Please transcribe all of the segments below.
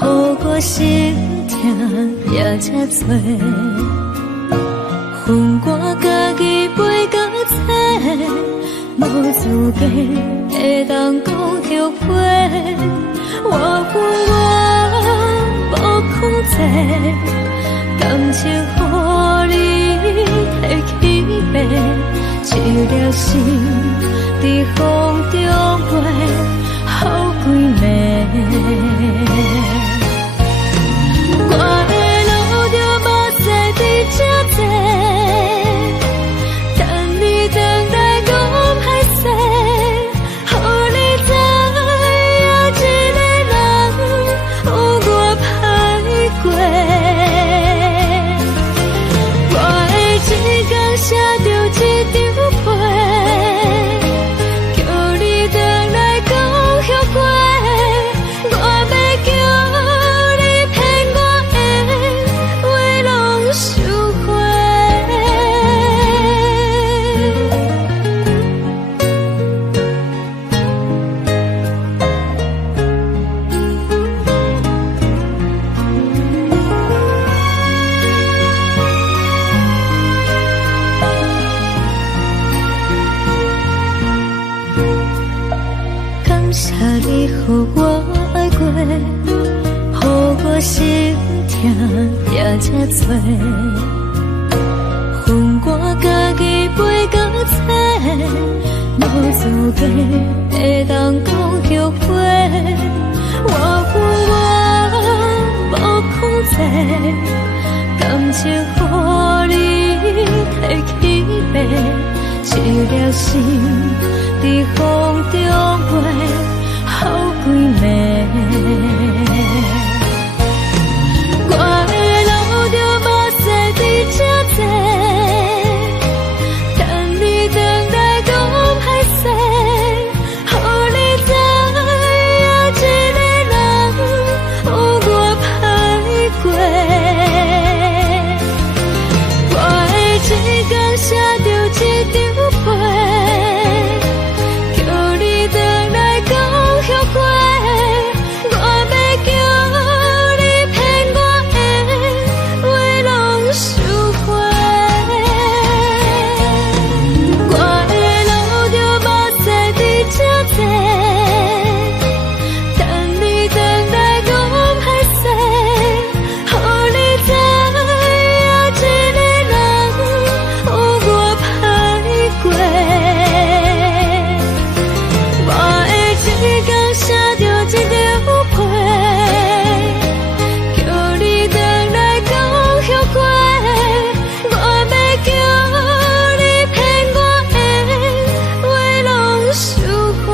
我心痛也才多，分我家己陪到这，无资格会当讲后悔。我分我无控制，感情予你提起飞，一粒心在风中飞，好几暝。我的路就目屎在这多，等你回来讲歹势，予你知影一个人有我歹过。我的一天写着一张被，叫你回来讲后悔。你予我爱过，予我心痛也才多，分我家己陪到这，无资格会当讲后悔。我分我无控制，感情予你提起飞，一粒心在风中飞。好几暝，我的路就目屎在这多，等你回来讲歹势，予你知影一个人有我歹过。我的一天写着一张被，叫你回来讲后悔，我要叫你骗我的话拢收回。我的路就目屎在这多，等你回来讲歹势，予你知影一个人有我歹过。我的一天写着一张被，叫你回来讲后悔，我要叫你骗我的话拢收回。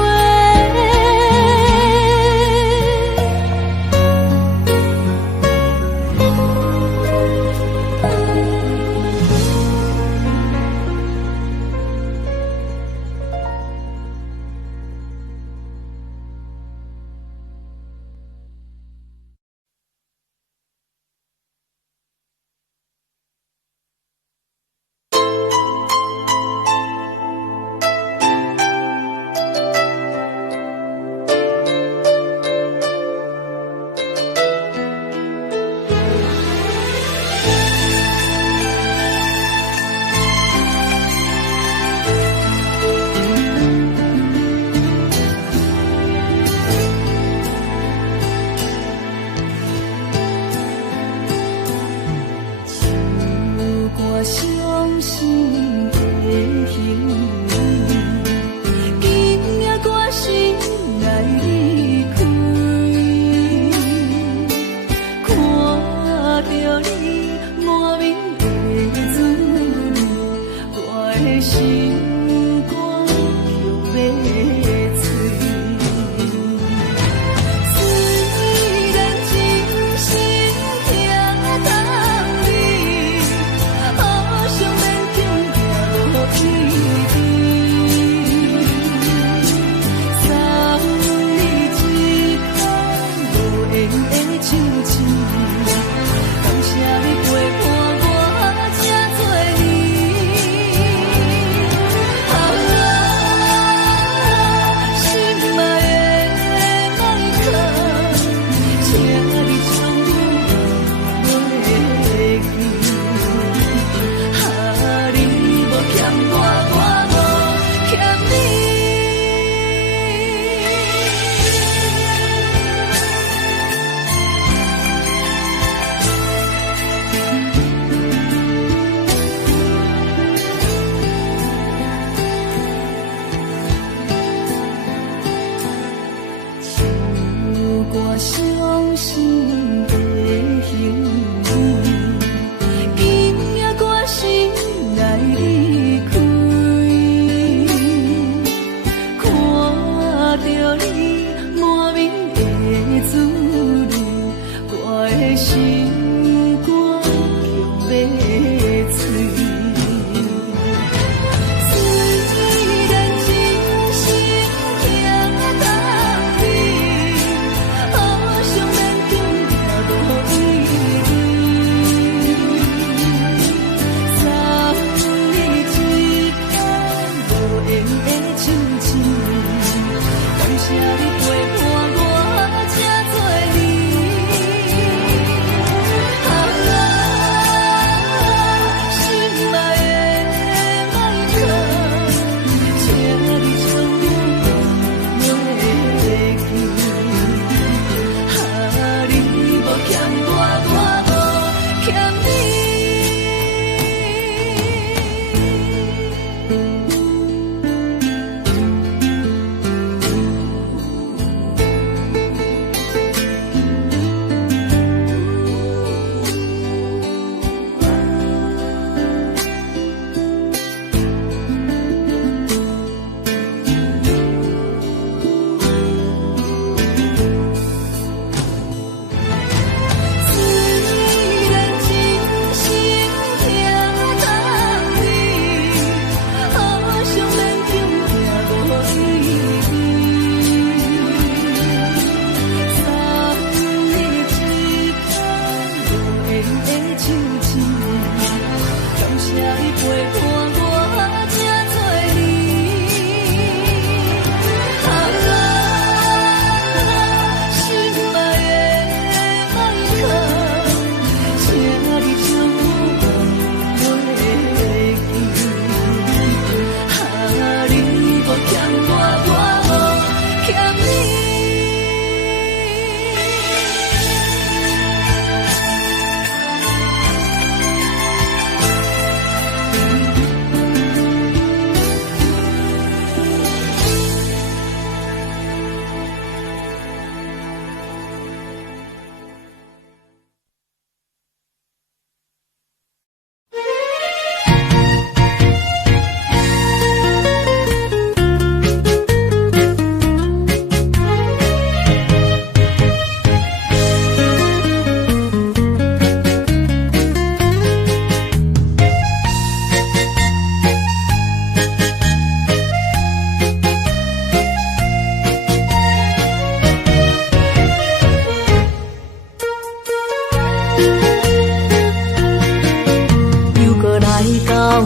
又搁来到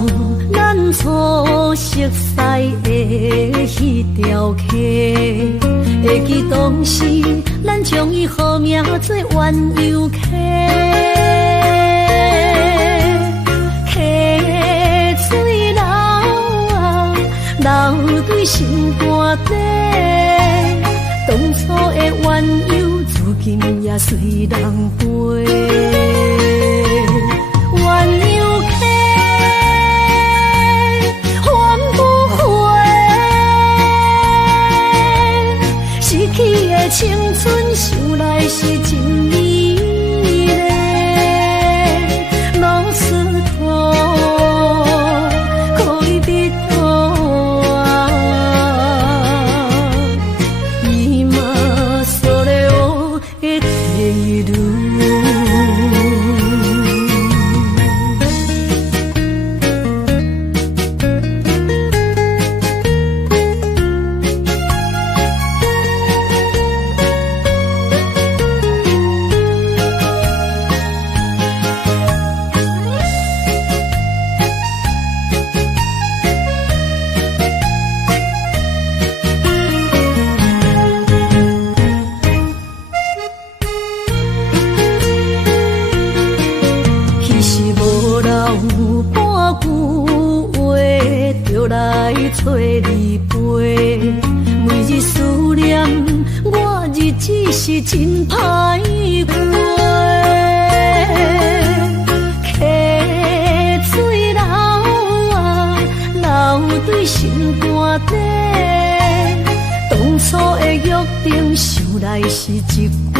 咱初熟悉的迄条溪，会记当时咱将伊号名做鸳鸯溪。溪水流啊，流对心肝底。当初的鸳鸯，如今也随人飞。鸳鸯溪，还不回。失去的青春，想来是真美丽。老师徒，可以别拖啊。找你陪，每日思念，我日子是真歹过。溪水流啊，流对心肝底。当初的约定，想来是一句话。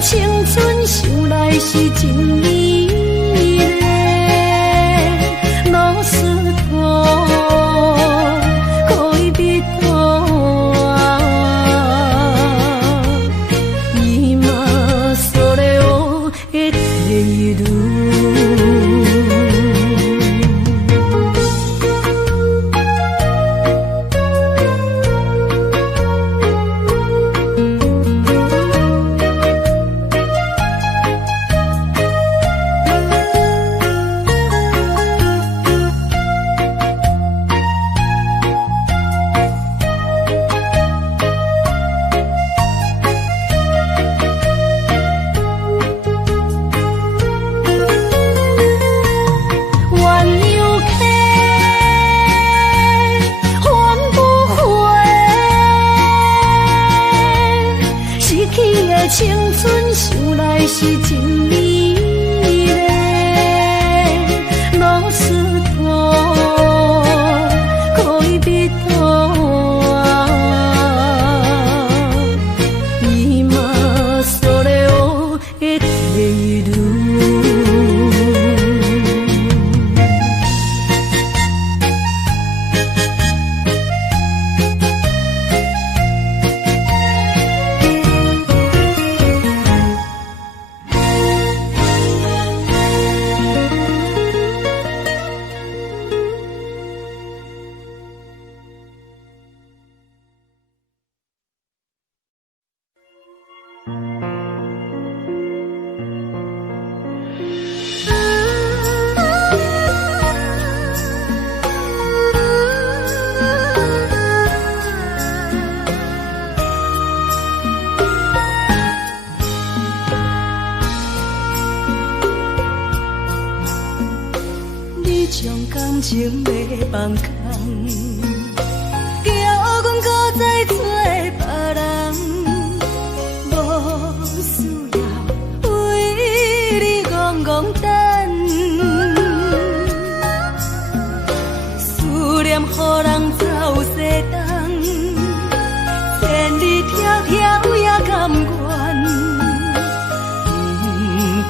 青春想来是真美丽，老师徒可以别拖啊，今嘛所了的地路。青春想来是真美丽，老师徒可以别拖啊，伊嘛所了的地路。感情要放空，叫阮搁再做别人，无需要为你戆戆等。思念予人走西东，千里迢迢也甘愿，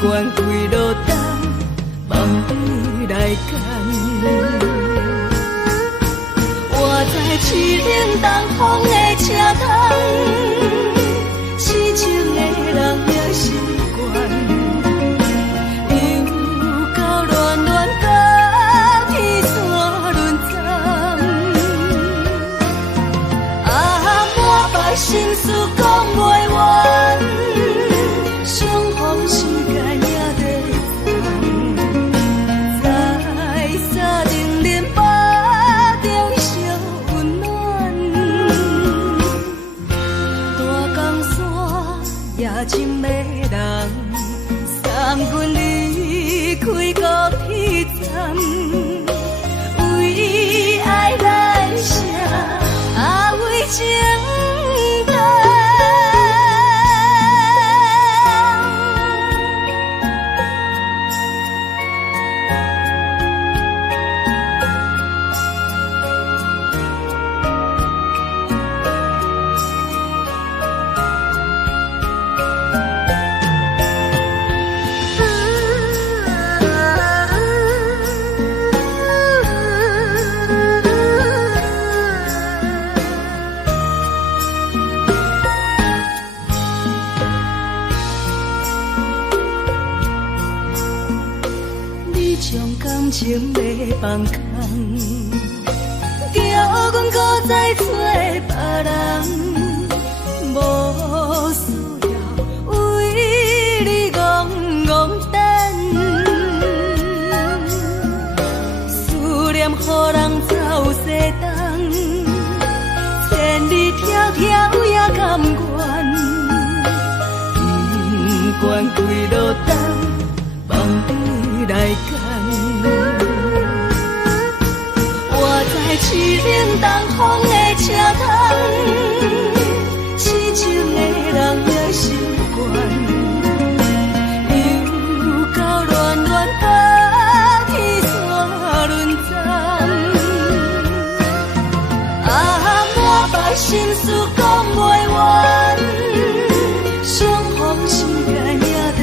不管几路灯，梦你来赶。我在市顶东风的车窗，痴情的人也习惯，又到乱乱讲。种感情要放空，叫阮搁再找别人，无需要为你戆戆等，思念予人走西东，千里迢迢也甘愿，不管几路灯，望你来赶。我在凄冷东风的车头，痴情的人也心倦，又到乱乱甲天山轮站。满腹心事讲袂完，双方心间也在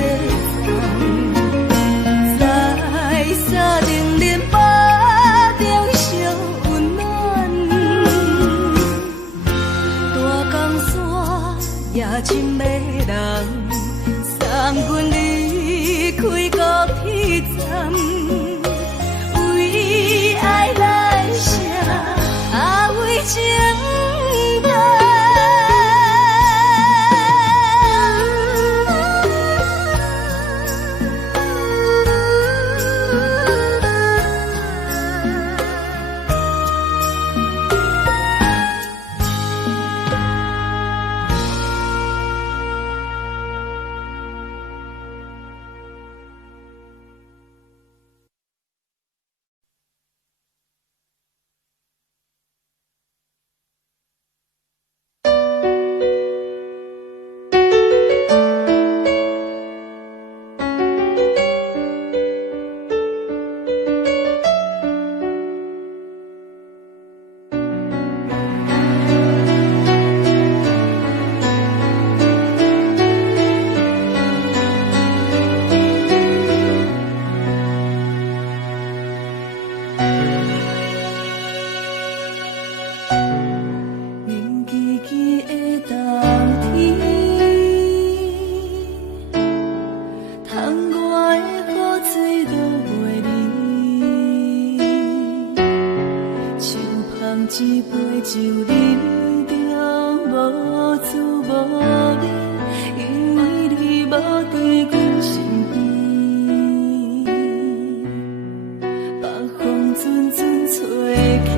藏，在沙冷冷巴中相温暖。大江山也深迷人，送阮离开高铁站，为爱来写为情。一杯酒饮着无滋无味，因为你无伫阮身边。北风阵阵吹起，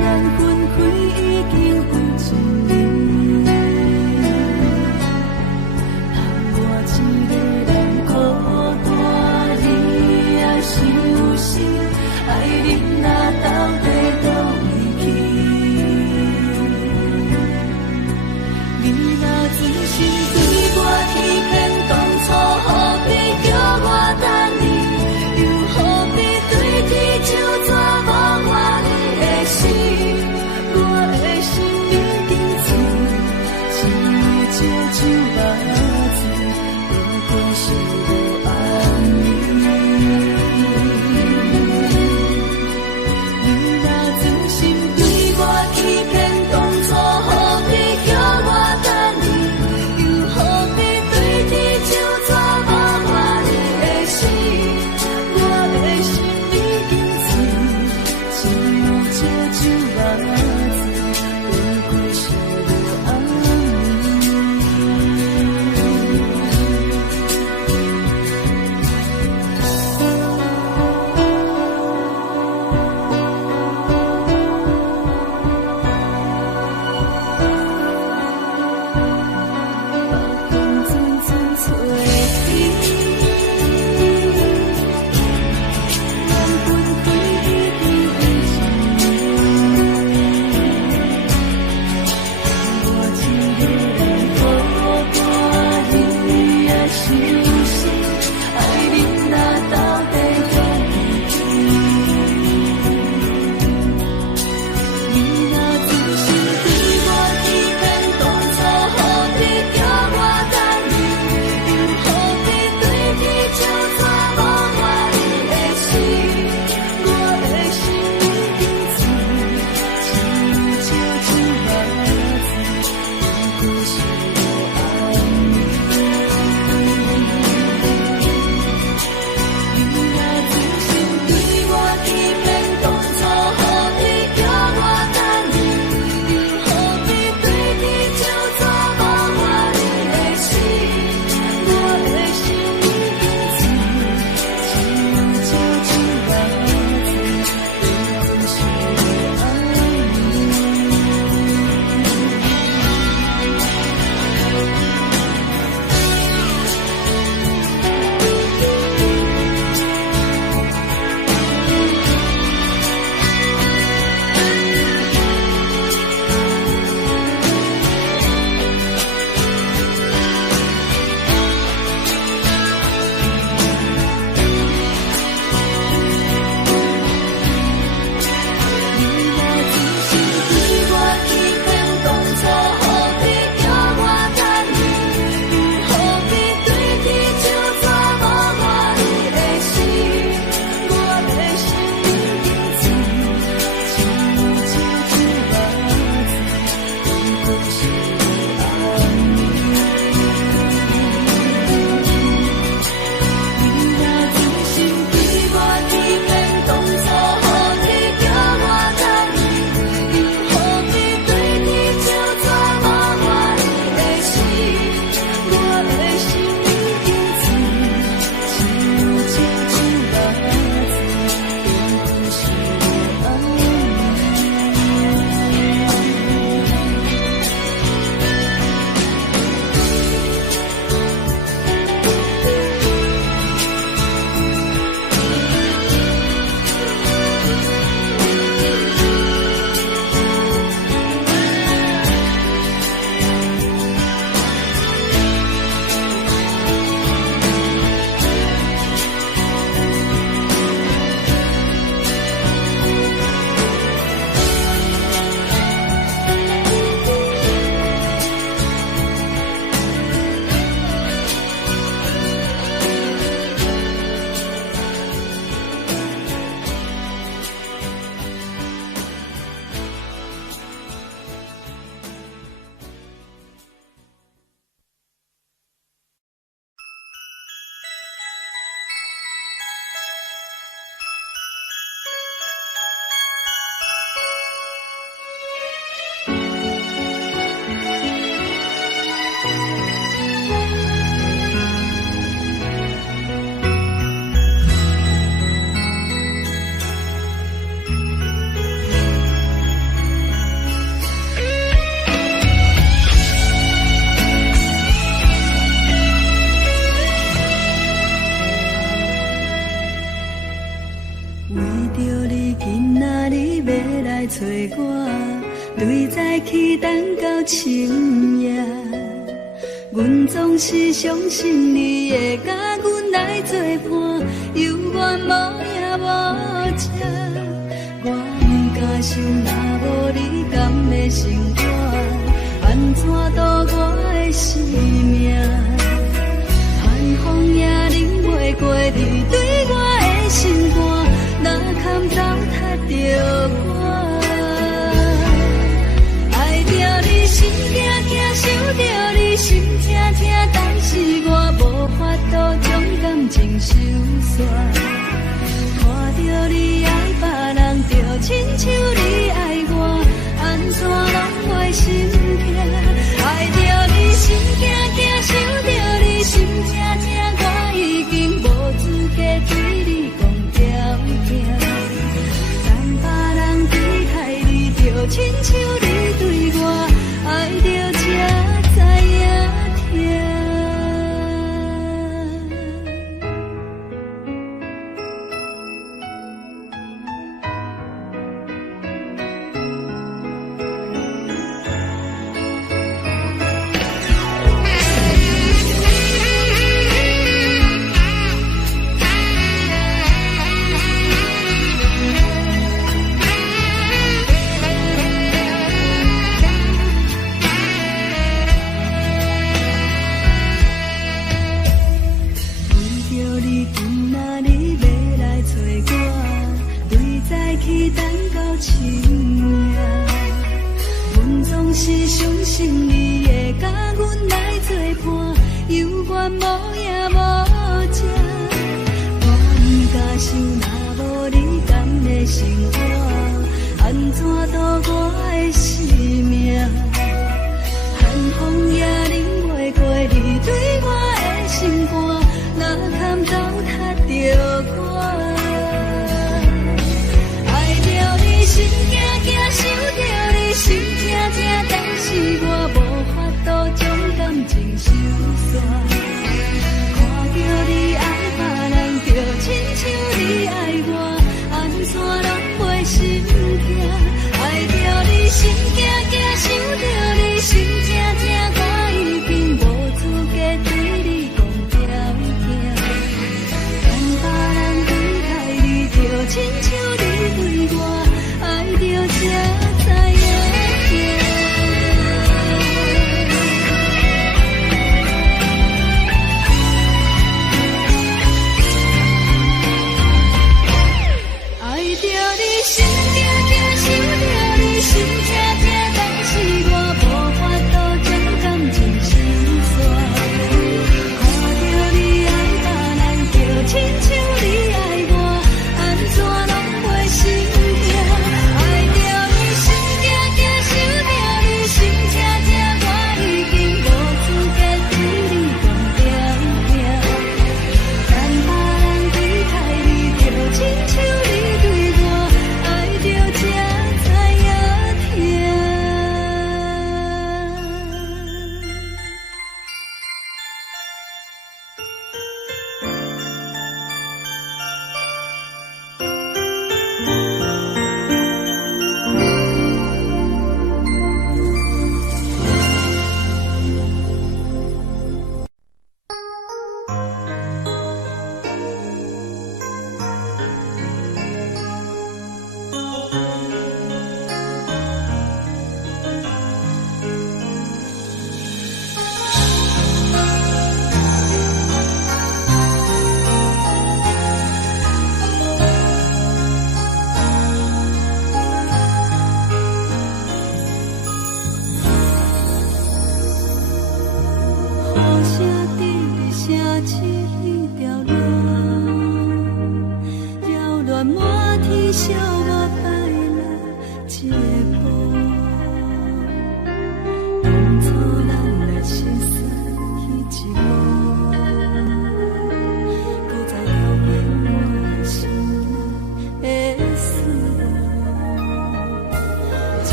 咱分开已经有一年。叹我一个人孤单，你也是有心。爱你若到底倒位去？你若真心对我欺骗，当初何必叫我等你？又何必对天就这无我你的心？我的心已经醉，只有这酒目睭，不过是无安眠。欺骗当初何必叫我等你？又何必对天就这无我你的心？我的心已经醉，只有这酒目睭，不过是无安眠。来找我，对早起等到深夜。阮总是相信你会甲阮来作伴，犹原无影无迹。我不敢想，若无你甘的生活，安怎度我的生命？寒风也忍袂过你对我的心肝，哪堪糟蹋着我？爱着你心惊惊，想着你心痛痛，但是我无法度将感情收煞。看着你爱别人，就亲像你爱我，安怎拢会心痛？爱着你心惊惊，想着你心痛痛，我已经无资格对你讲条件。等别人离开你，就亲像你对我爱着才知影痛。是相信你会甲阮来作伴，犹原无影无迹。我不敢想，若无你甘的生活，安怎度我的生命？寒风也忍袂过你对我的心肝，哪堪糟蹋着我？爱着你心惊惊，想着你心痛痛，但是我无法度将感情收煞。看着你爱别人，就亲像你爱我，安怎拢袂心痛？爱着你心惊惊，想着你心痛痛，我已经无资格对你讲条件。等别人对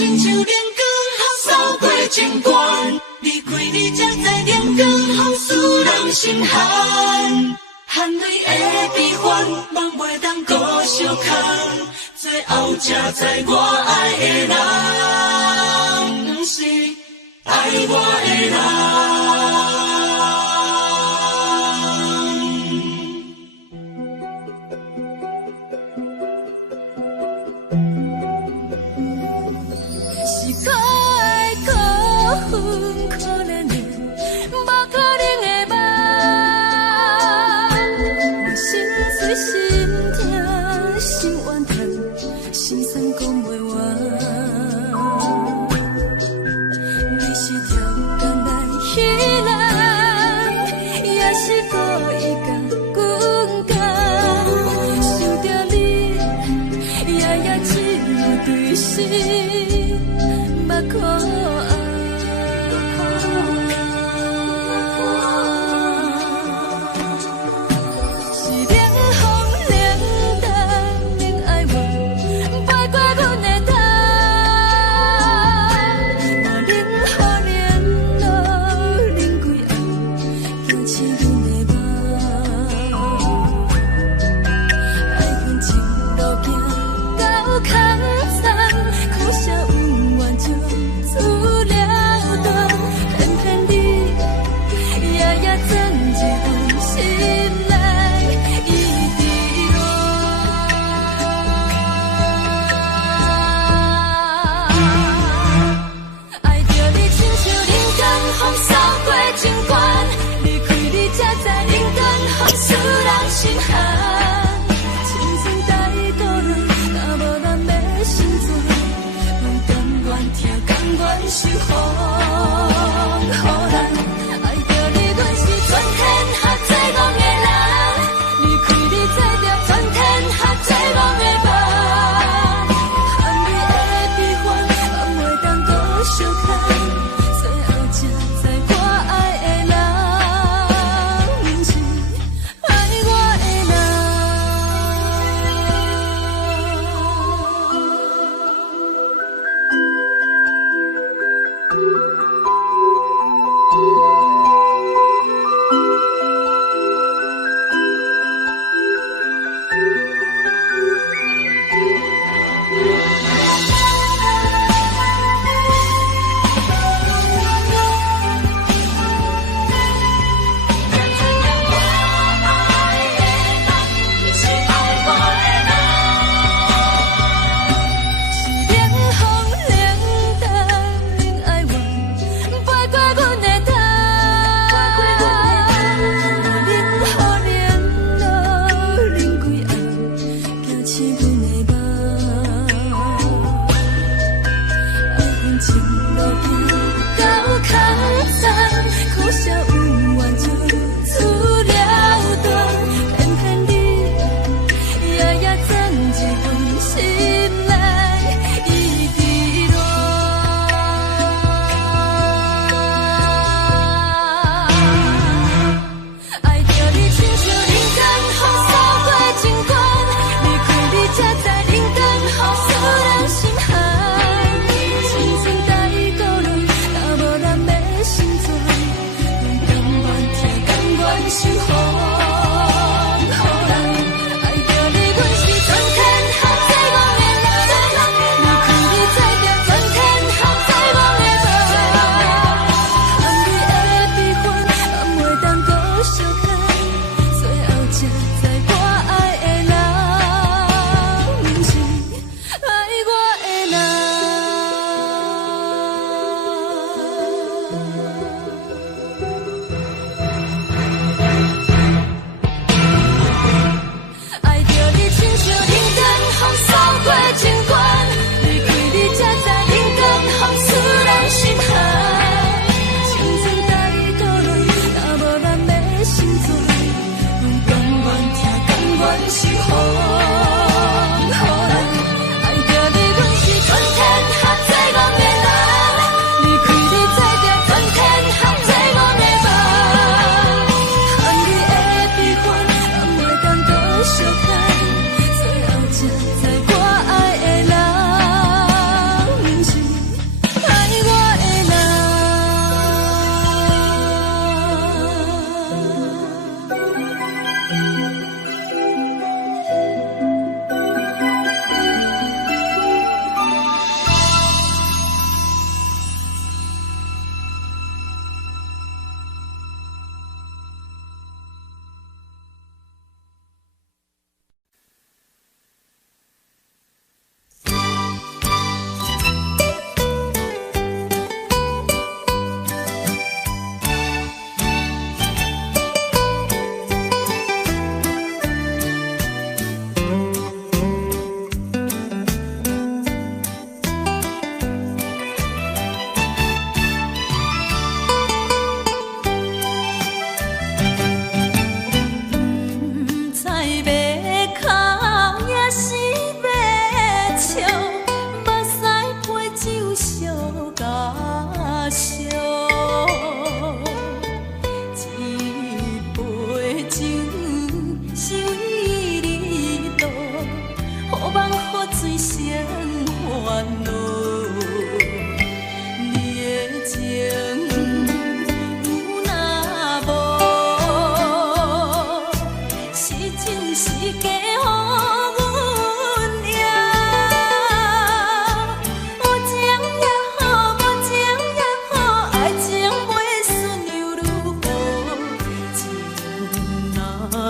亲像冷光扫过情关，离开你才知冷光风使人心寒。含泪的悲欢，望袂当搁相牵，最后才知我爱的人，不是爱我的人。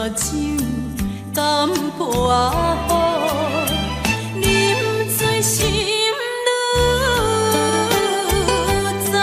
酒淡薄仔好，啉醉心愈早。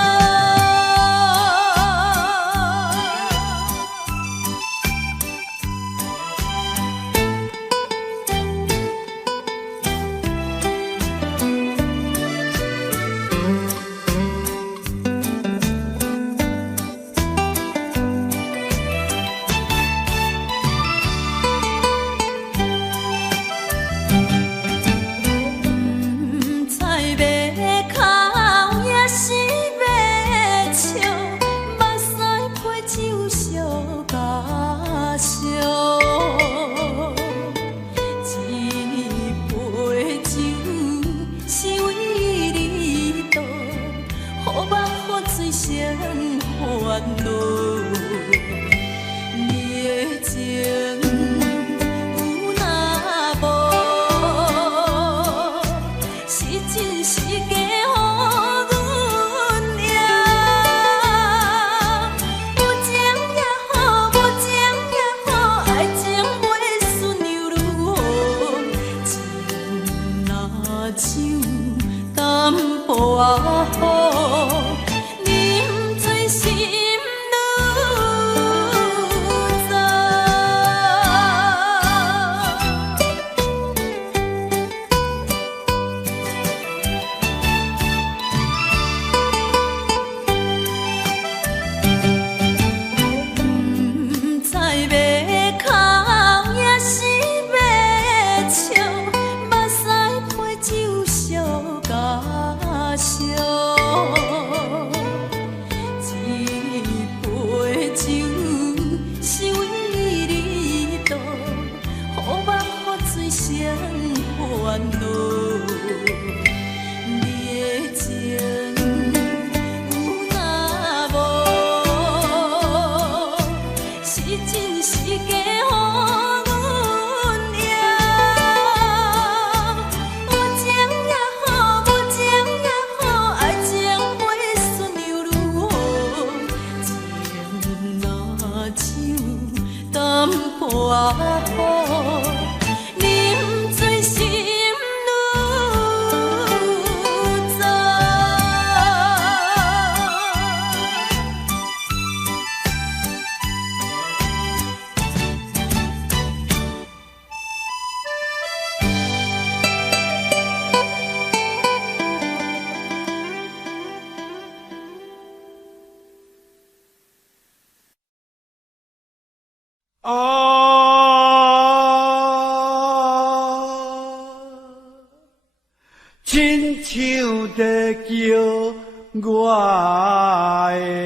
亲像在叫我的。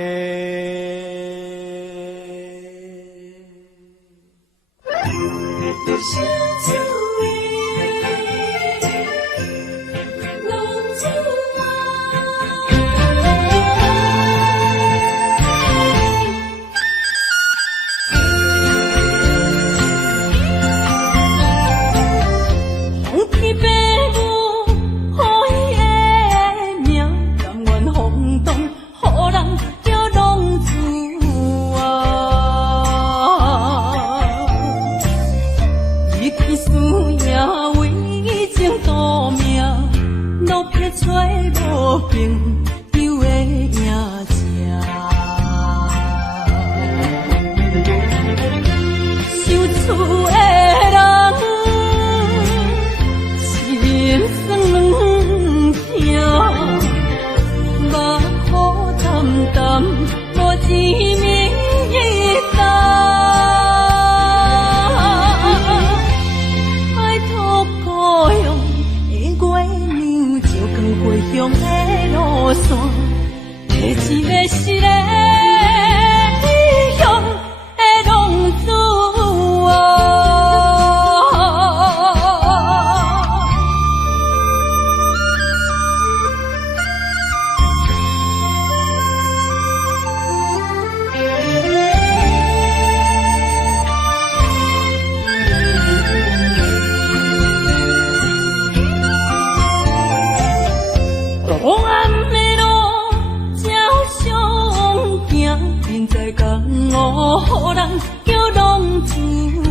人在江湖，予人叫浪子。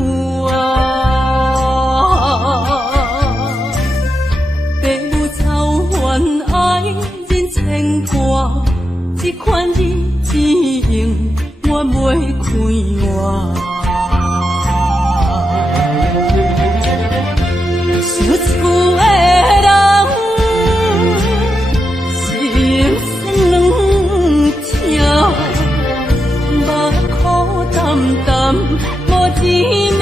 外。想厝的人，心酸两条，目苦淡淡，无一面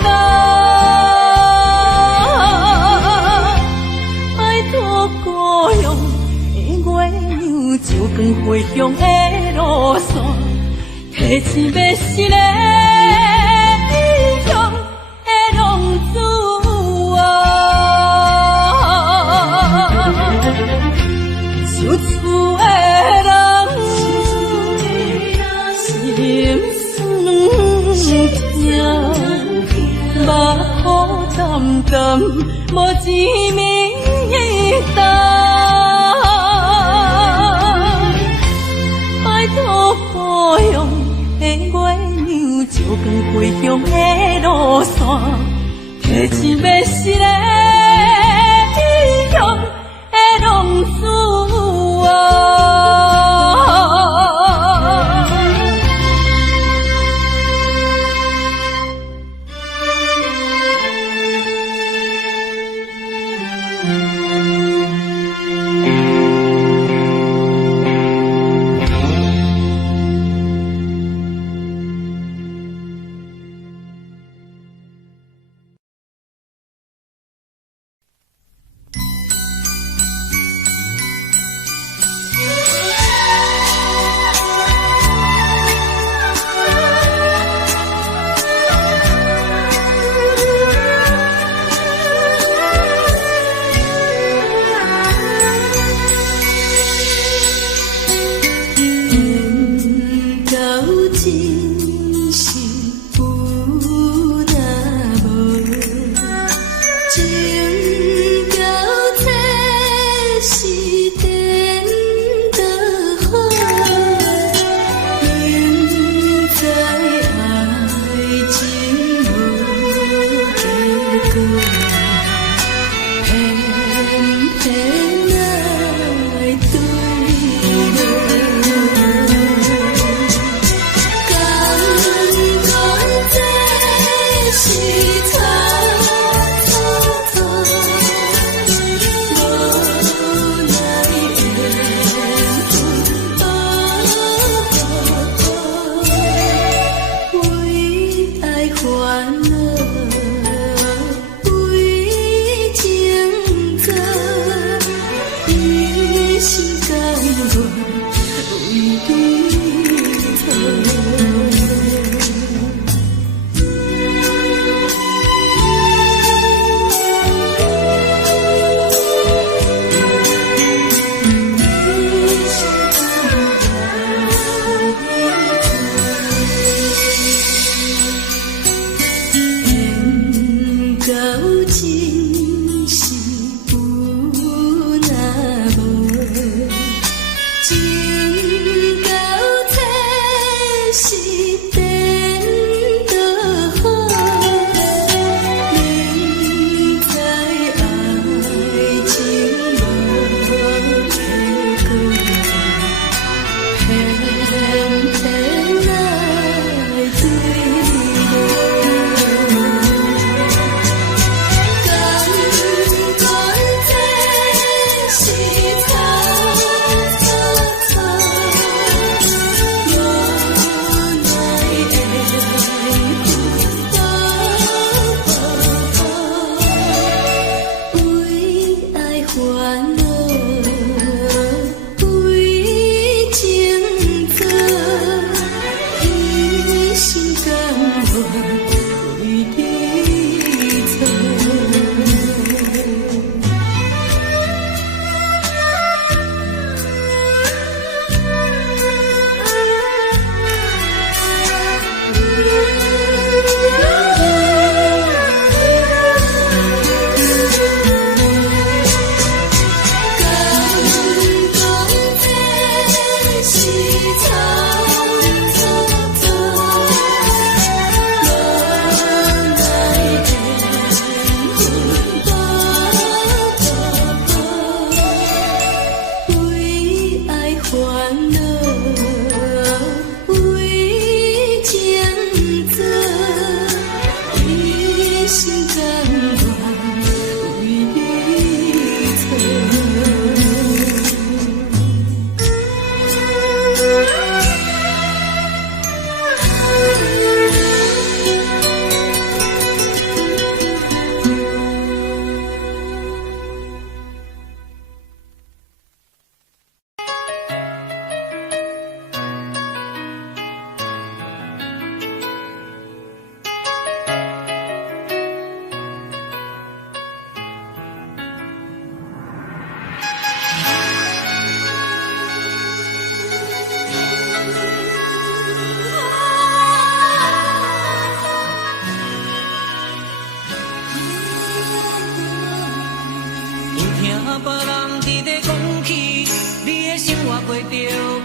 红。拜托故乡的月亮，照光回乡的路线，提醒要是个异乡的浪子啊。想厝的人，心酸两条，目苦淡淡，无一面红。拜托故乡的月亮，照光回乡的路线，提醒要是个异乡的浪子啊。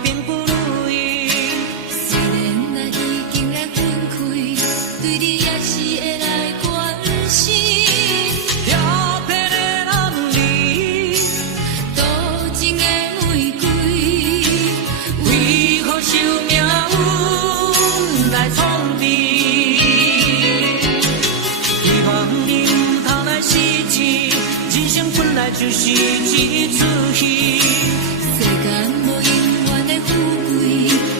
并不如意。虽然咱已经来分开，对你也是会来关心。漂泊的男儿，多情的玫瑰，为何受命运来创治？希望你唔通来失志，人生本来就是一出戏。世间无永远的富贵，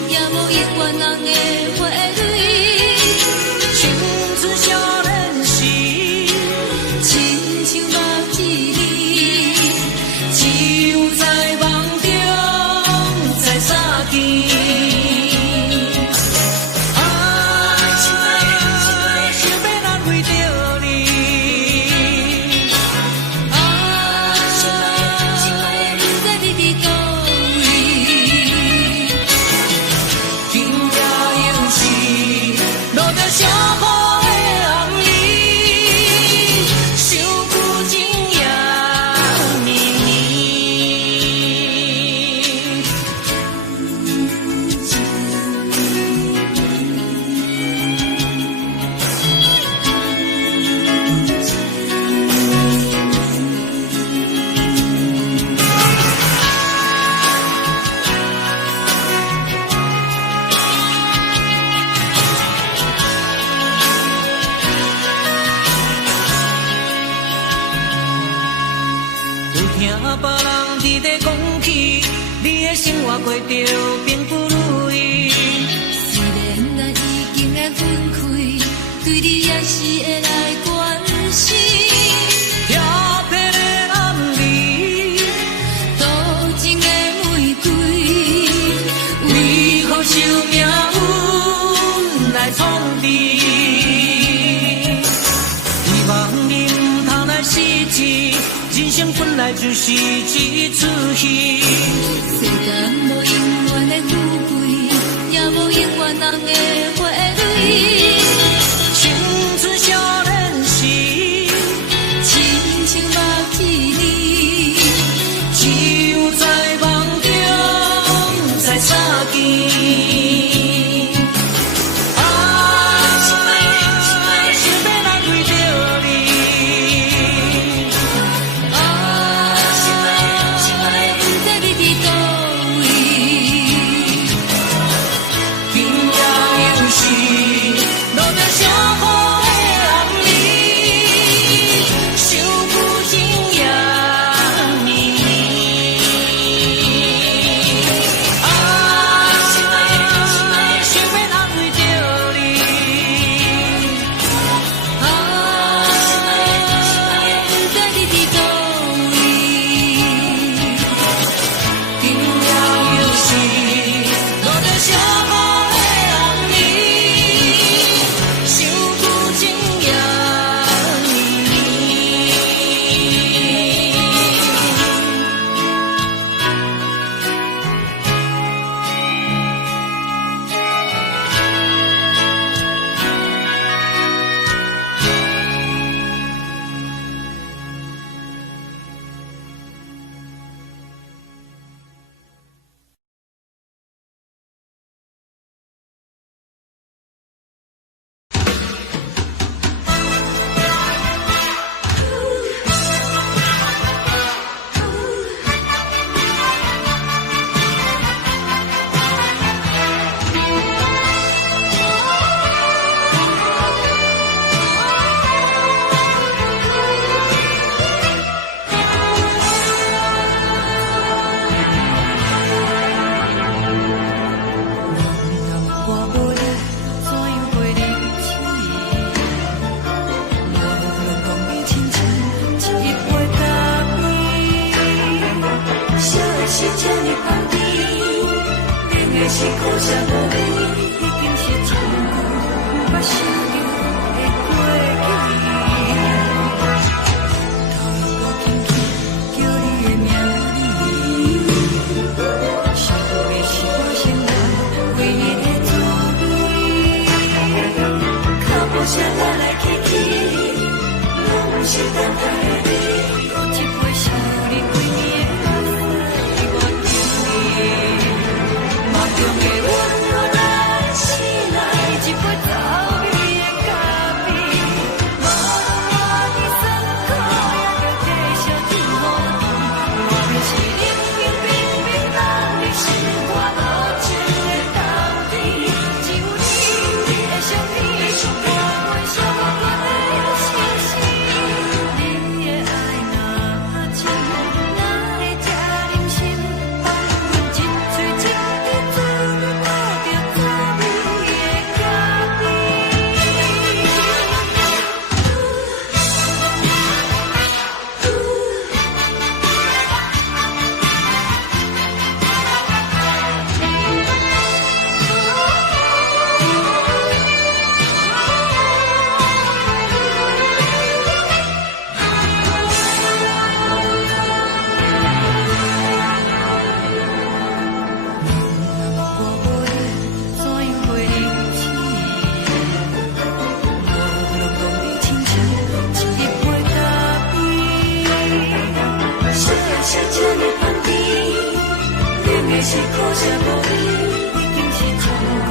也无永远人的花蕊。青春少年时，亲像目一字，只有在梦中才相见。过着并不如意，虽然咱已经来分开，对你也是会来关心。漂泊的男儿，多情的玫瑰，为何受命运来创治？希望你唔通来失志，人生本来就是一出戏。世间无永远的富贵，也无永远人的花蕊。青春少年时，亲像目一字，只有在梦中才相见。是苦涩无味，已经是从不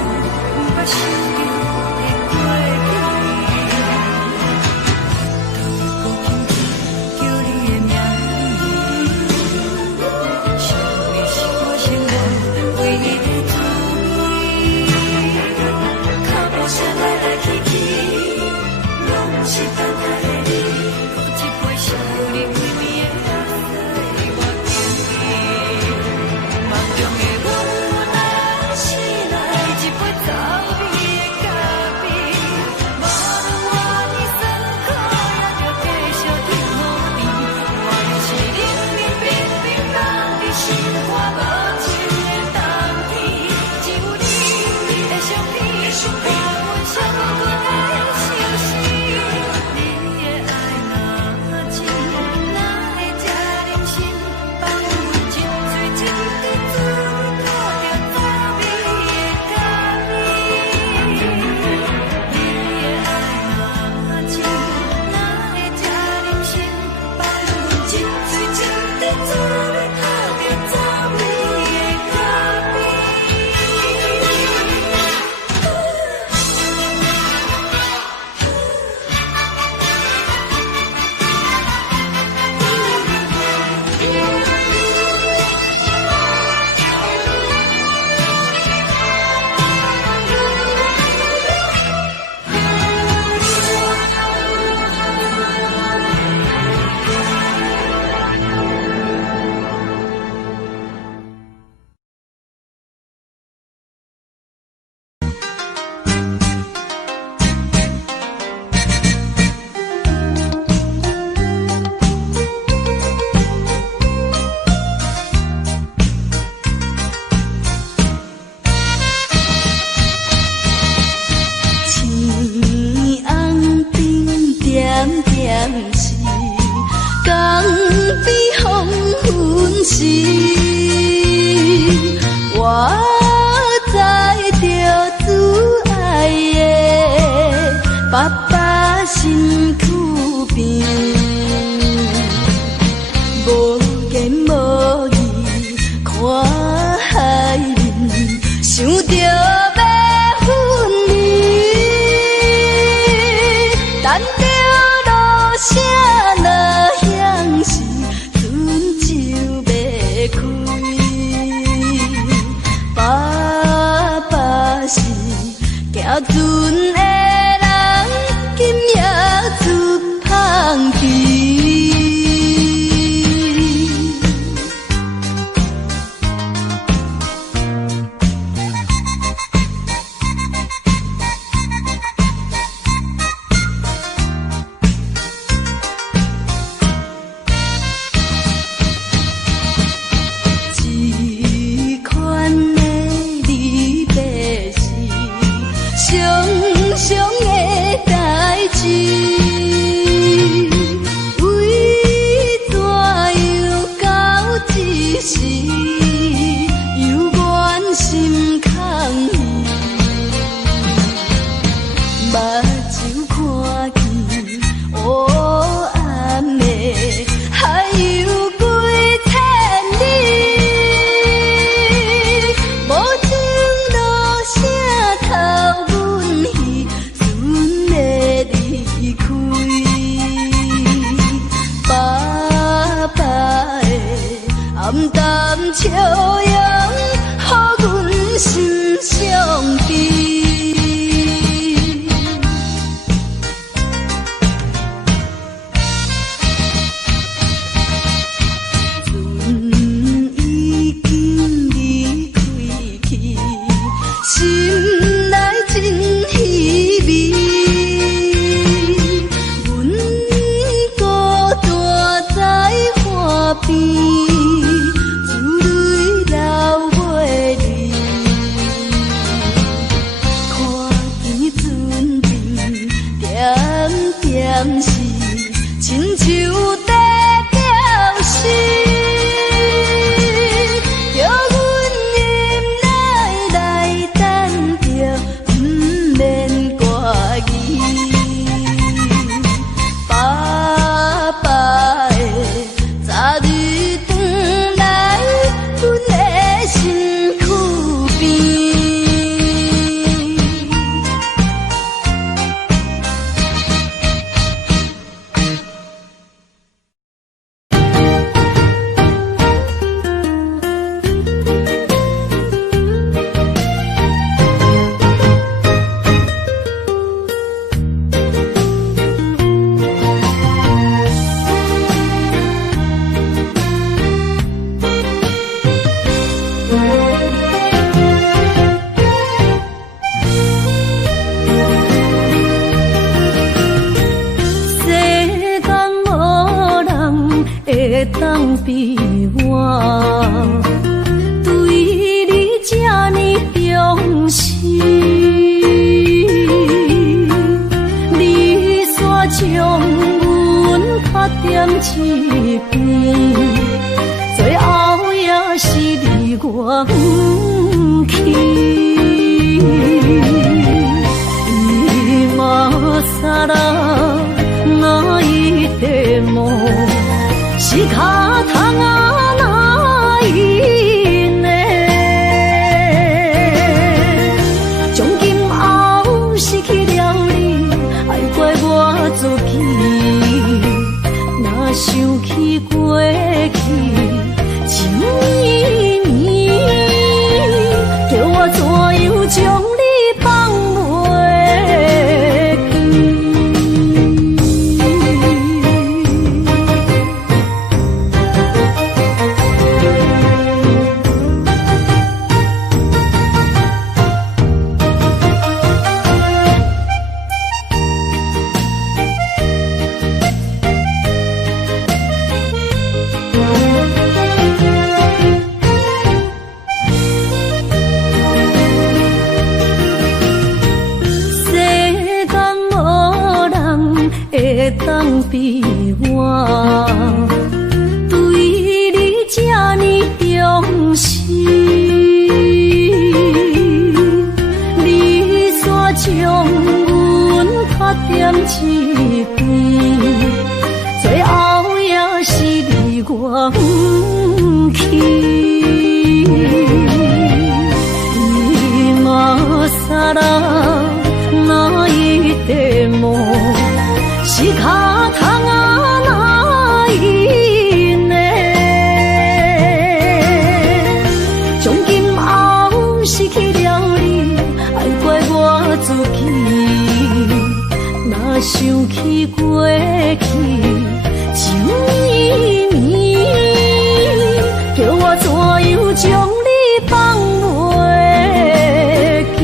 捌想到的过去。头一个轻轻叫你的名字，想的是我生活唯一的滋味。脚步声来来去去，拢是等待的你，有一杯烧你归暝的泪水，我敬你。梦中的我，来是来一杯走味的咖啡，无论我的酸苦，也着继续甜好甜。我就是冷冷冰冰放伫心肝无情的冬天，只有你的相片，我阮伤无阮的相思。你的爱若真，哪会这忍心放阮一醉一滴滋味，靠着走味的咖啡。你的爱若真，哪会这忍心放阮一醉一滴滋味，靠着走味的咖啡。青红顶点点是江边黄昏时，我知着挚爱的爸爸身躯边，无言无语看海面，想着要分离。等着落声若响时，春就要开。爸爸是行船的人，今夜出芳池。这款的离别是伤伤的代志，为怎又到这时，犹原心空虚，目睭看见黑暗的海有几千里。无情落声透阮戏，船的离开。爸爸的暗淡笑容，予阮心伤悲。会当比我对你这呢重视，你煞将阮拍点一边，最后也是你我不去。伊嘛啥啦，哪一地梦是脚痛啊哪一呢？从今后失去了你，爱怪我自己。若想起过去，情绵绵，叫我怎样将你放袂记？当比我对你这呢重视，你煞将阮拍点一边，最后也是你我不去。伊嘛啥啦，哪一地梦？是脚痛啊哪一呢？从今后失去了你，爱怪我自己。若想起过去，情绵绵，叫我怎样将你放袂记？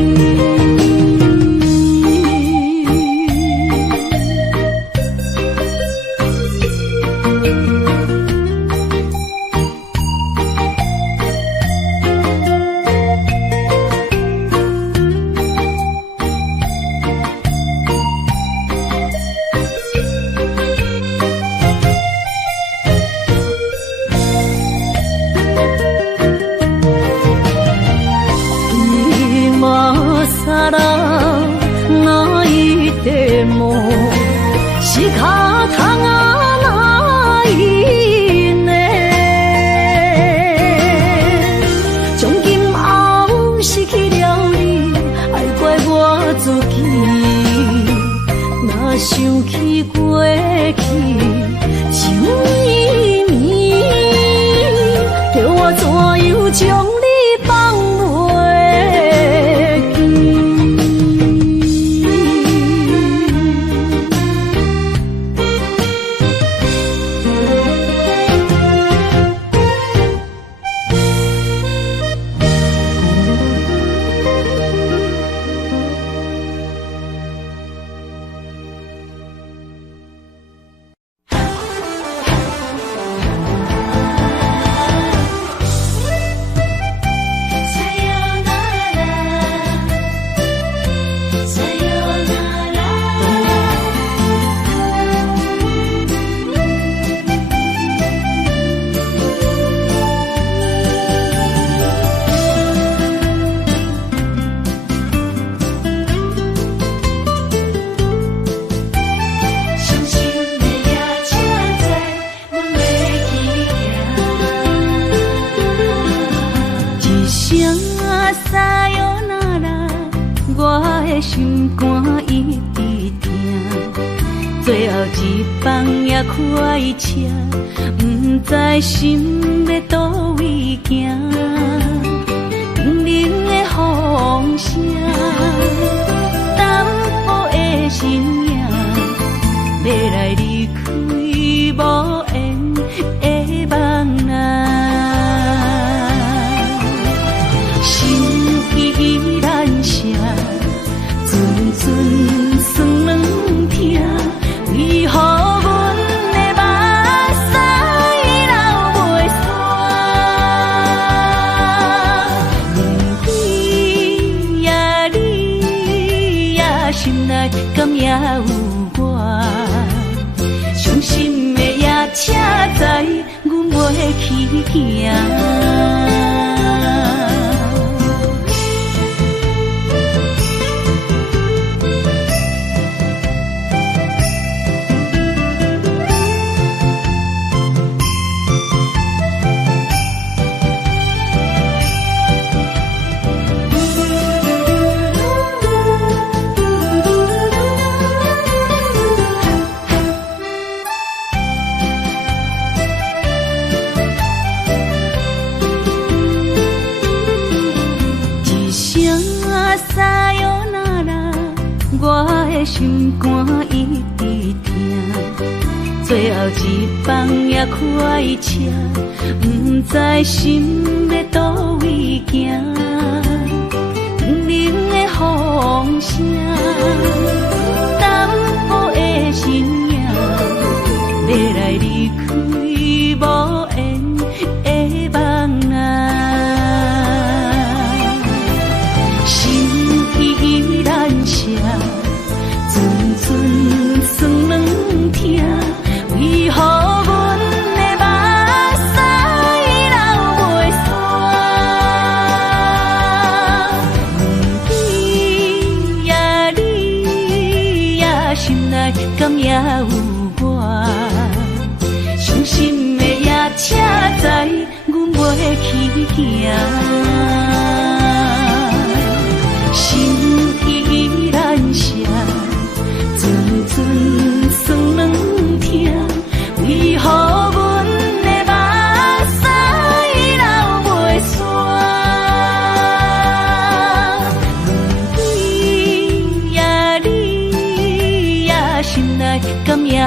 啥啦，哪一地梦是脚痛啊哪一呢？从今后失去了你，爱怪我自己。若想起过去，情绵绵，叫我怎样将你放袂记？心肝一直疼，最后一放也开车，不知心要倒位行。冷冷的风声，淡薄的身影，要来离开无缘的梦啊，心依然舍。阵阵酸软痛，为何阮的目屎流心内敢也有我？伤心的夜车载，阮袂去行。心肝一直疼，最后一放也开车，不知心要倒位行。不明的风声，淡薄的身影，要来离开无缘的梦啊，心依然舍。寸算软疼，为何阮的目屎流袂煞？你呀你呀，心内敢也有我？伤心的夜车载，阮袂去行。心依然舍。寸算软疼，为何阮的目屎流袂煞？你呀你呀，心内敢也有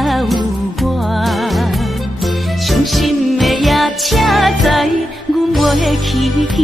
我？伤心的夜车载，阮袂去行。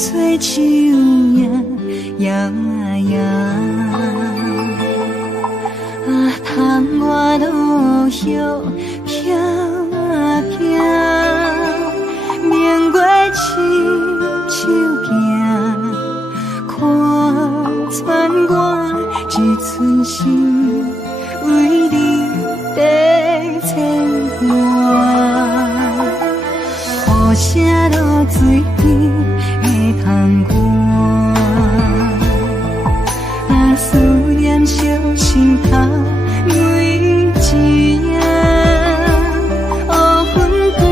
吹树影摇摇，窗外落叶飘飘，明月深手行，看穿我一寸心，为你在牵挂，雨声落水边。通过，思念烧心头每一夜，黑云对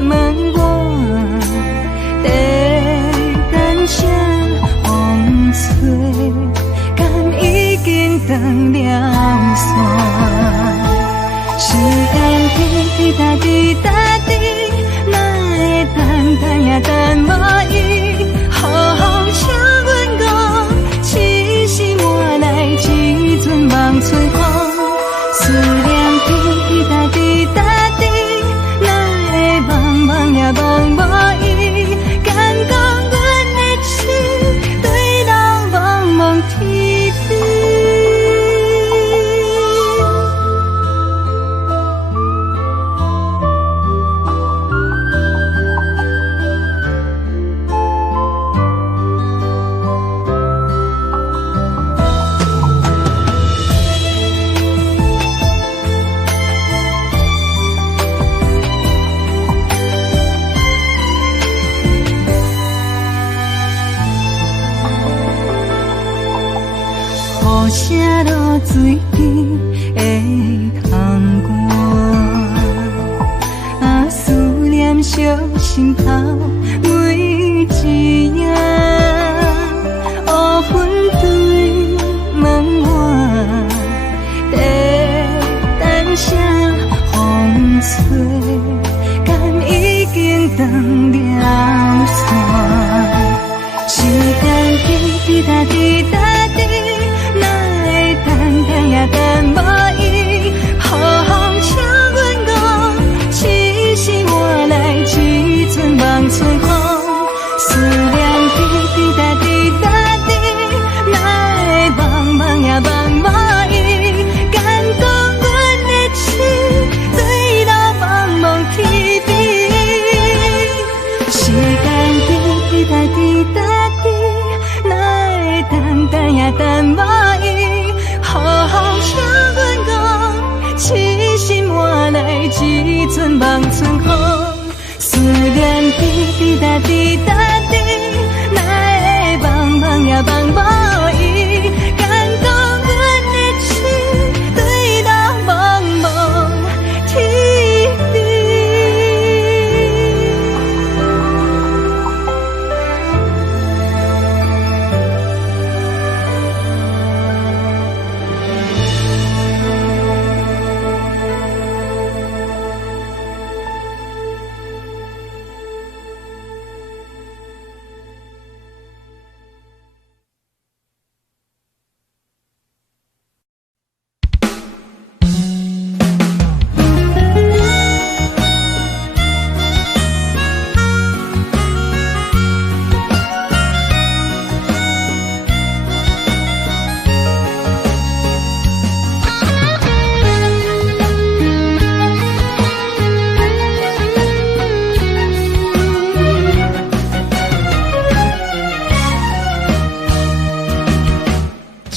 问我，在等啥风吹，敢已经断了线，时间滴答滴答滴。等也等无伊，好像阮讲，痴心换来一阵梦吹风，思念滴答滴答滴，哪会茫茫也望无伊，敢讲阮的心对人茫茫天边。雨声落水边的空歌，思念烧心头每一夜，黑云对问我。答滴答滴，哪会等等也等无伊？好风请阮讲，痴心换来一阵望春风。思念滴滴答滴答滴，哪会茫茫也茫无伊？感动阮的心，坠落茫茫天边。时间滴滴答滴答滴，哪会等等也等无伊？好风请阮讲，痴心换来一阵望春风。思念滴滴答滴答滴，哪会茫茫也茫无伊？感动阮的心，坠落茫茫天边。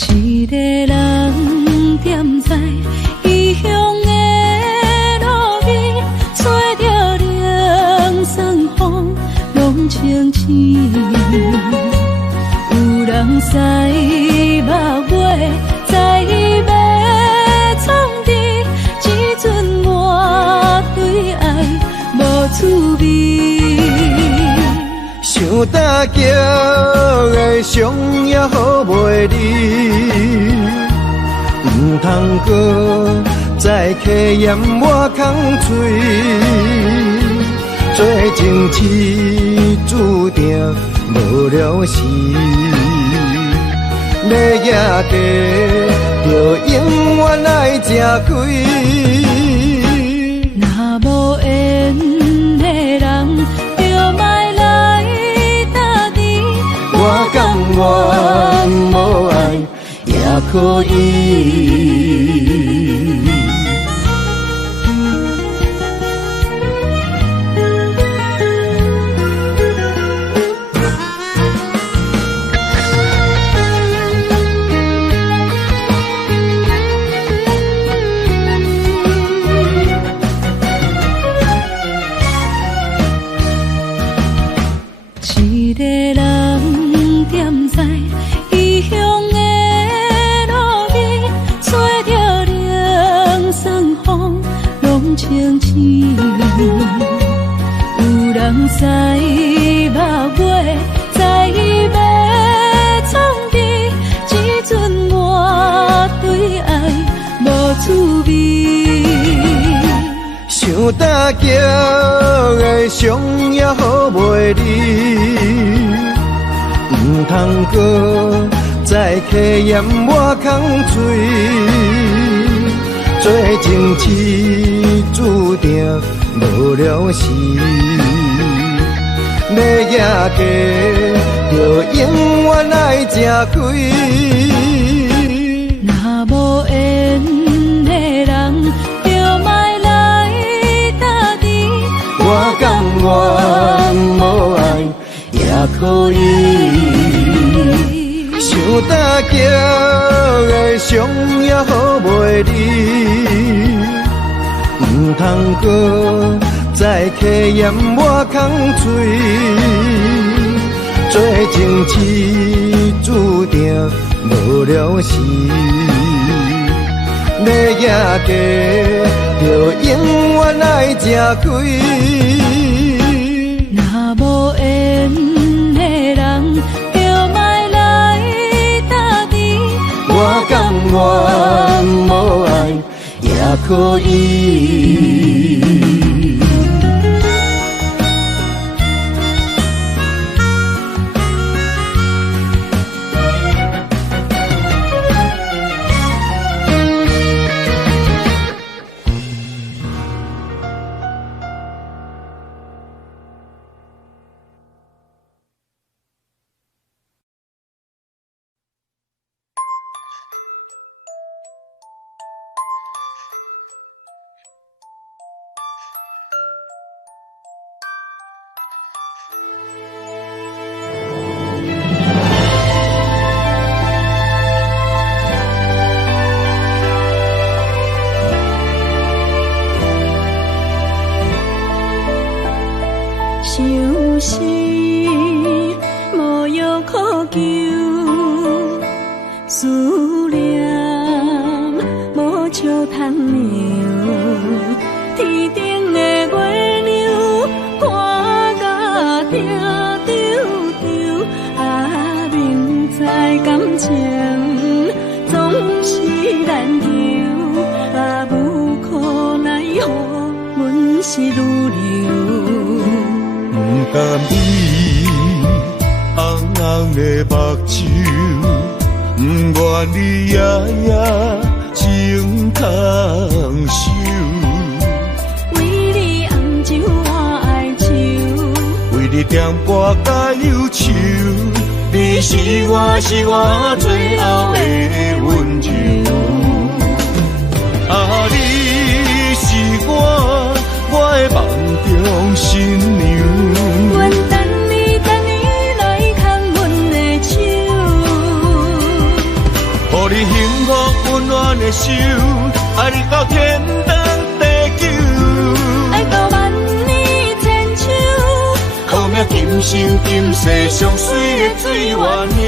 一个人踮在异乡的路边，吹着凉爽风，拢清醒。有人使目尾，在要创治，一阵我对爱无滋味。想搭桥的伤也好袂离，唔通搁再客嫌我空嘴，做情痴注定无了时，要野家就永远爱吃亏。若无缘的人，就莫来打滴。我甘愿无爱也可以。一个人踮在异乡的路边，吹着凉爽风，拢清醒。有人使目尾，在要创治，一阵我对爱无滋味。想搭桥的伤也好袂离，唔通搁再客嫌我空嘴，做情痴注定无了时，要野家就永远爱吃亏。若无缘的人，就莫来打滴。我甘愿无爱也可以。想搭桥的伤也好袂离，唔通搁再客嫌我空嘴，做情痴注定无了时，要野家就永远爱吃亏。若无缘的人，就莫来打滴。我甘愿无爱也可以。笑窗牛，天顶的月亮看甲定丢丢，啊，明知感情总是难求，啊，无可奈何，阮是女流。不甘伊红红的目睭，不愿你夜夜情通守。为你红酒换哀愁，为你点歌甲忧愁，你是我最后的温柔。啊，你是我的梦中新娘。阮等你来牵阮的手，予你幸福温暖的手，爱你到天长地久，爱到万年千秋，好命今生今世上水的水源流。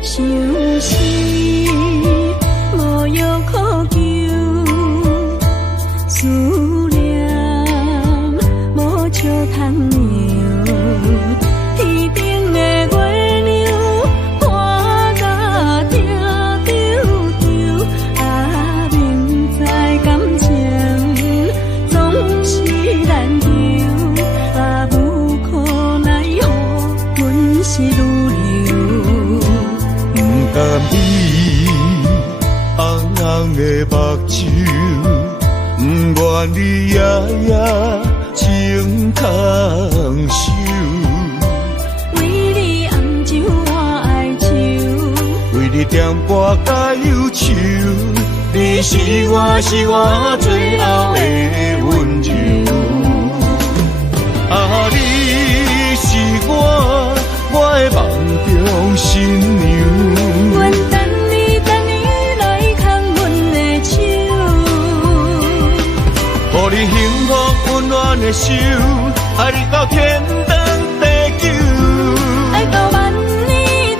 相思无药可救，思念无笑窗牛，天顶的月亮看甲定丢丢，啊，明知感情总是难求，啊，无可奈何，阮是女流。不甘你红红的目睭，不愿你夜夜情通守。为你红酒换哀愁，为你点歌甲忧愁，你是我最后的温柔。啊，你是我的梦中新娘。阮等你来牵阮的手，予你幸福温暖的手，爱你到天长地久，爱到万年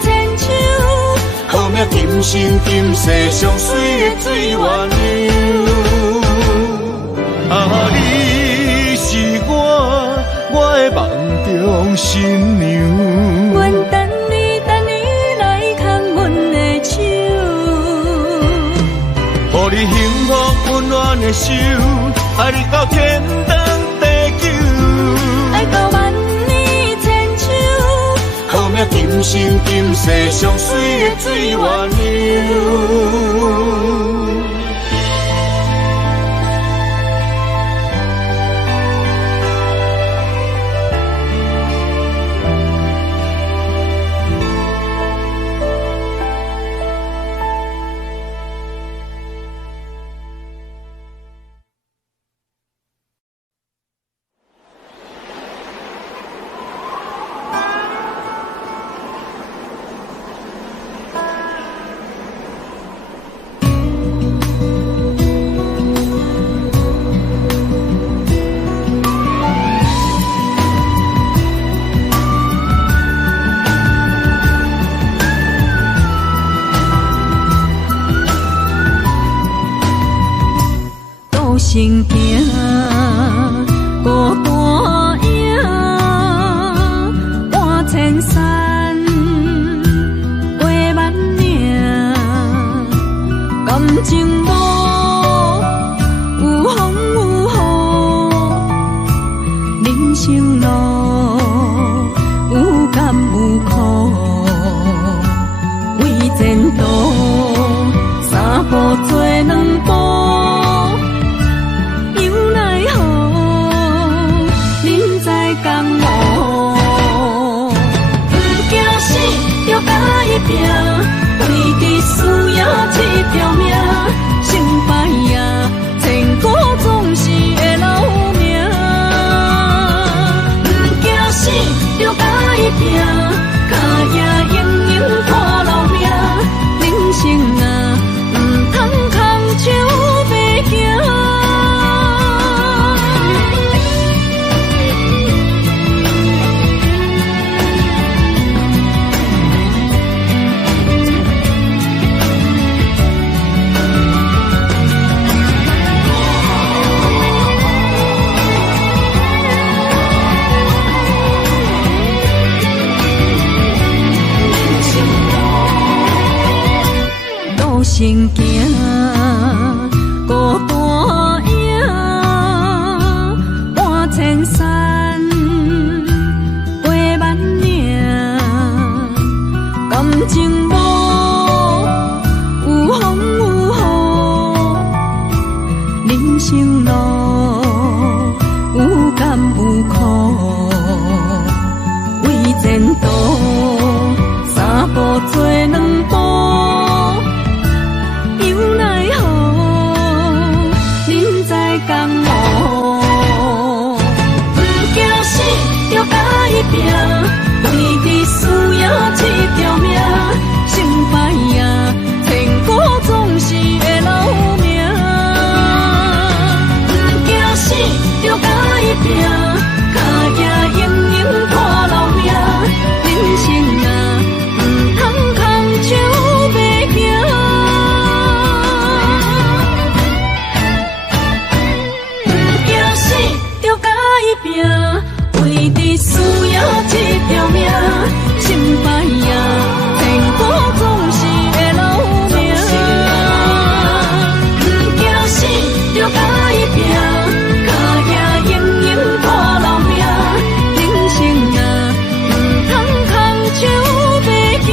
千秋，好命今生今世上水的水源流。啊，你是我的梦中新娘。阮等你来牵阮的手，予你幸福温暖的手，爱你到天长地久，爱到万年千秋，好命今生今世上水的水源流。心行孤单影，换千山过万岭，感情无有风有雨，人生路有甘有苦，为前途三步做两步。为你需要这条命，成败也，千古总是会留名。生行，孤单影，半千山，八万岭，感情无有风有雨，人生路有甘有苦，为前途三步做两步。为你需要这条命，成败赢，天国总是会留名。不惊死，就甲伊拼，脚行永永拖老命。人生啊，唔通空手白行。不惊死，就甲伊拼。为你需要这条命，成败赢，天国总是会留名。不惊死，就甲伊拼，脚行永永拖老命。人生啊，唔通空手白行。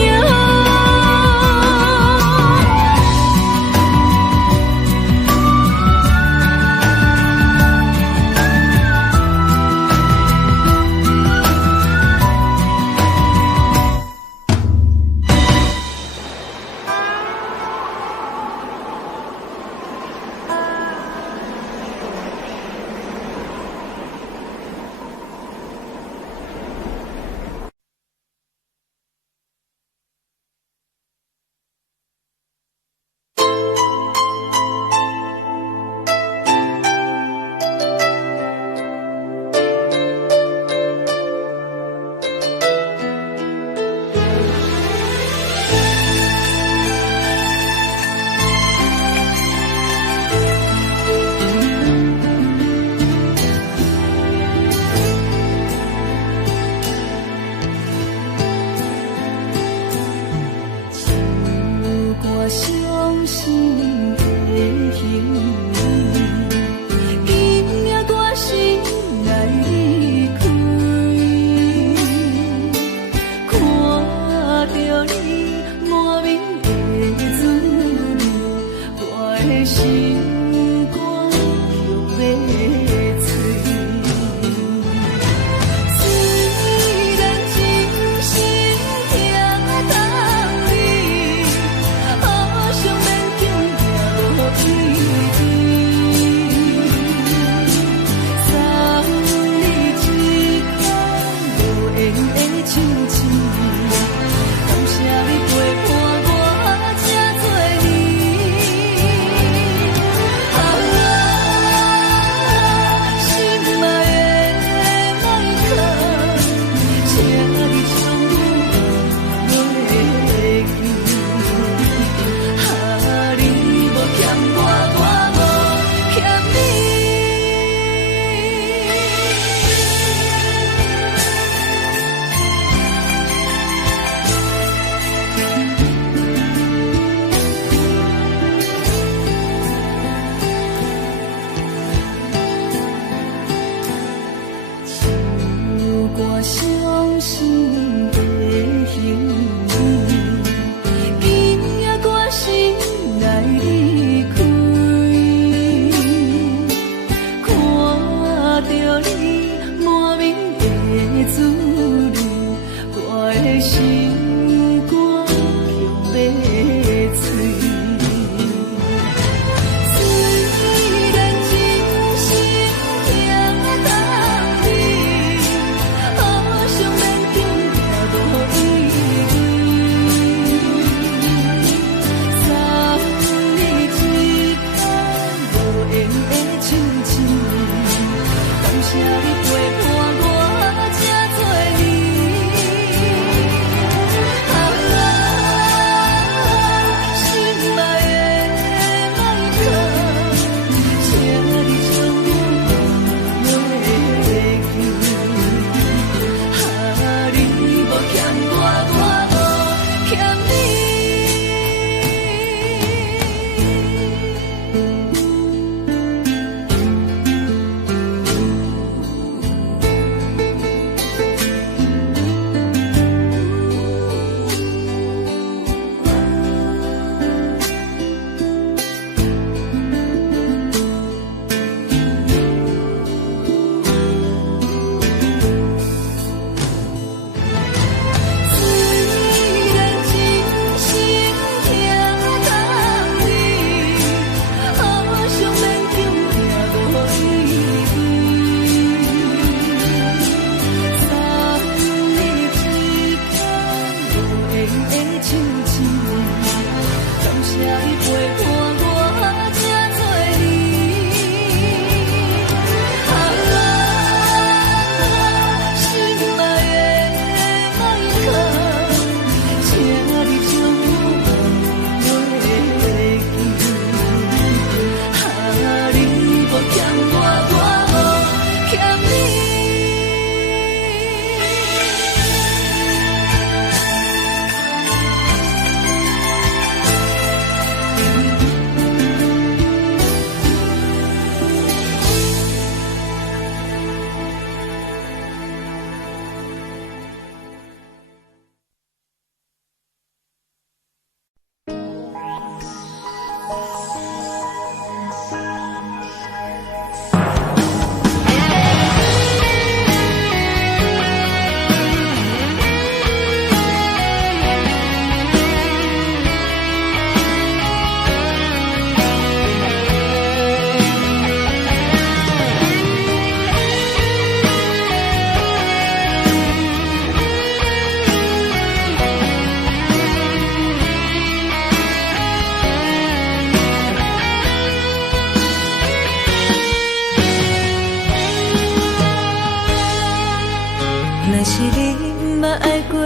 爱过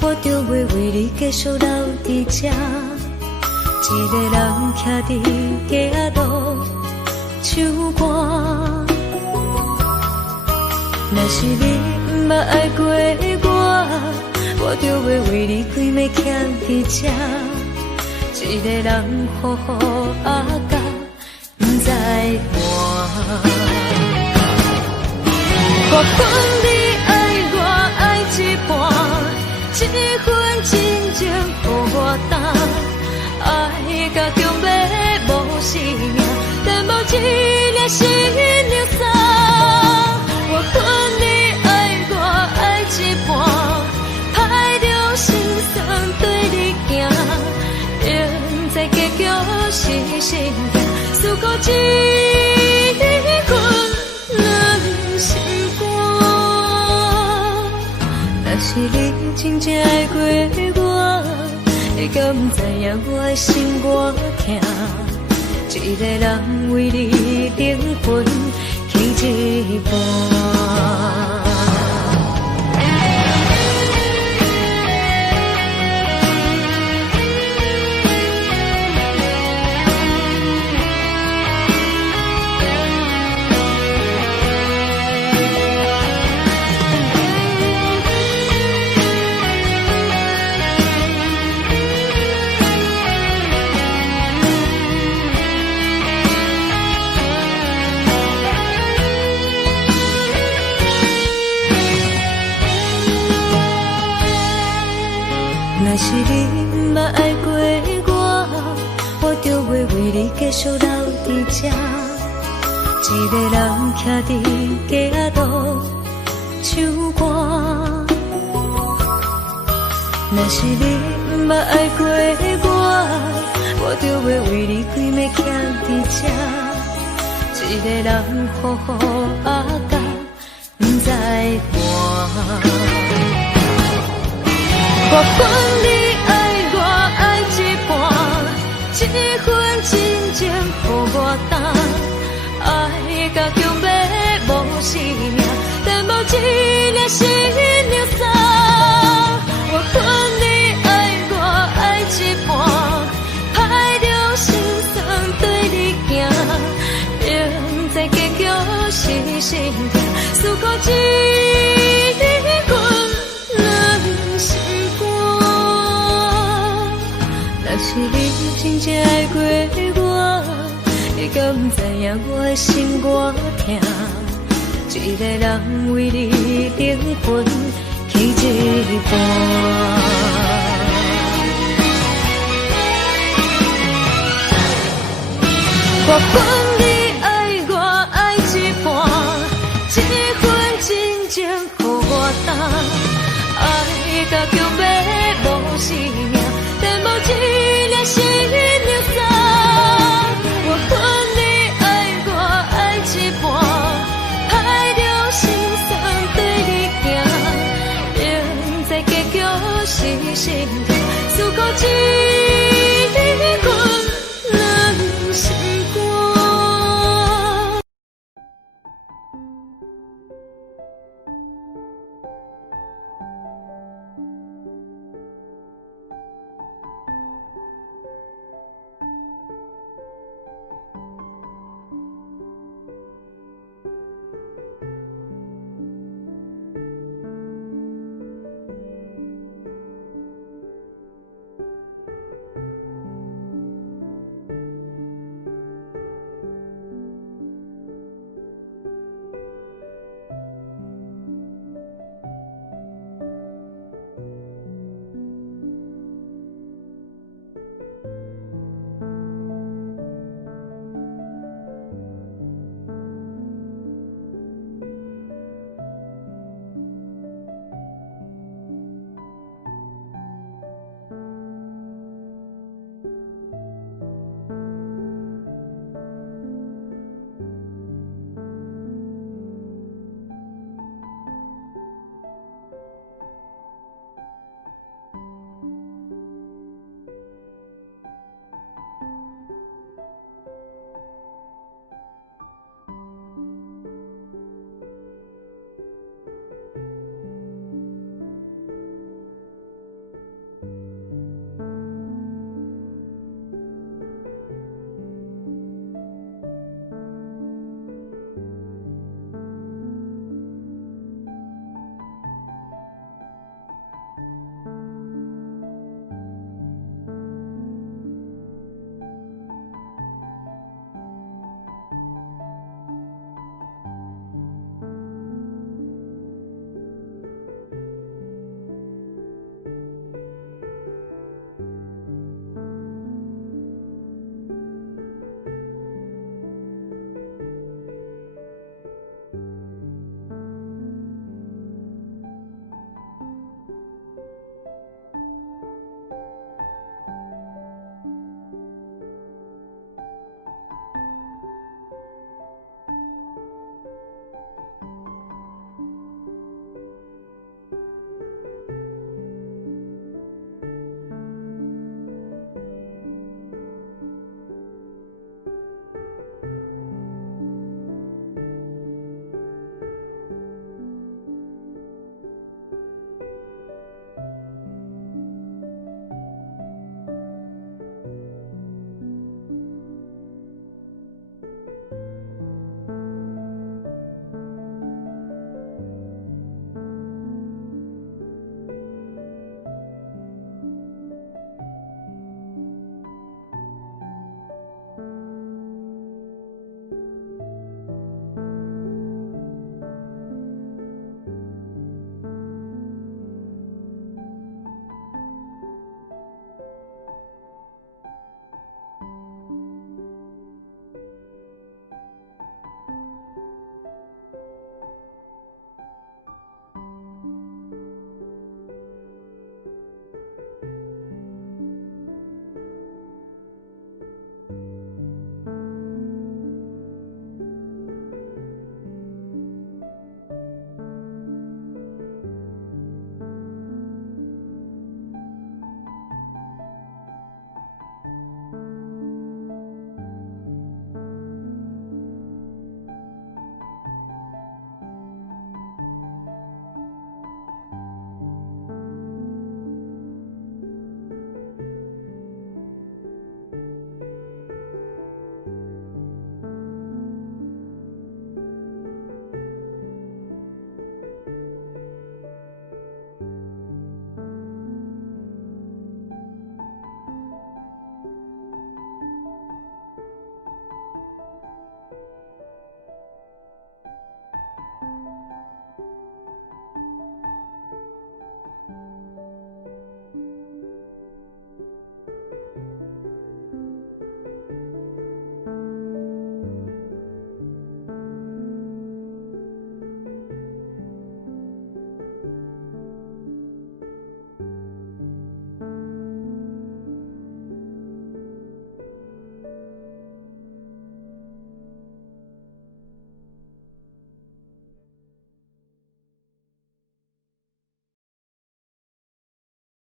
我就袂为你继续留伫这。一个人徛伫街仔路唱歌。若是你毋捌爱过我就袂为你规暝徛伫这。一个人好好啊甲不知伴。我分你爱我爱一半，一份真情予我担，爱甲强要无生命，但无一粒心流散。我分你爱我爱一半，歹着心酸对你行，现在结局是心痛，思故一份两心肝。若是你真正爱过我，你敢不知影我的心偌痛？一个人为你灵魂起一半。若是你毋捌爱过我就袂为你继续留伫这。一个人徛伫街仔路唱歌。若是你毋捌爱过我就袂为你规暝徛伫这。一个人好好啊甲不知伴。我分你爱我爱一半，一份真情予我担，爱甲强要无生命，但无一粒心流散。我分你爱我爱一半，歹着心酸对你行，现在结局是心痛，思故一份两心。若是你真正爱过我，你敢不知影我的心偌痛？一个人为你灵魂起一半。我分你爱我爱一半，一份真情予我担，爱甲强要无生命。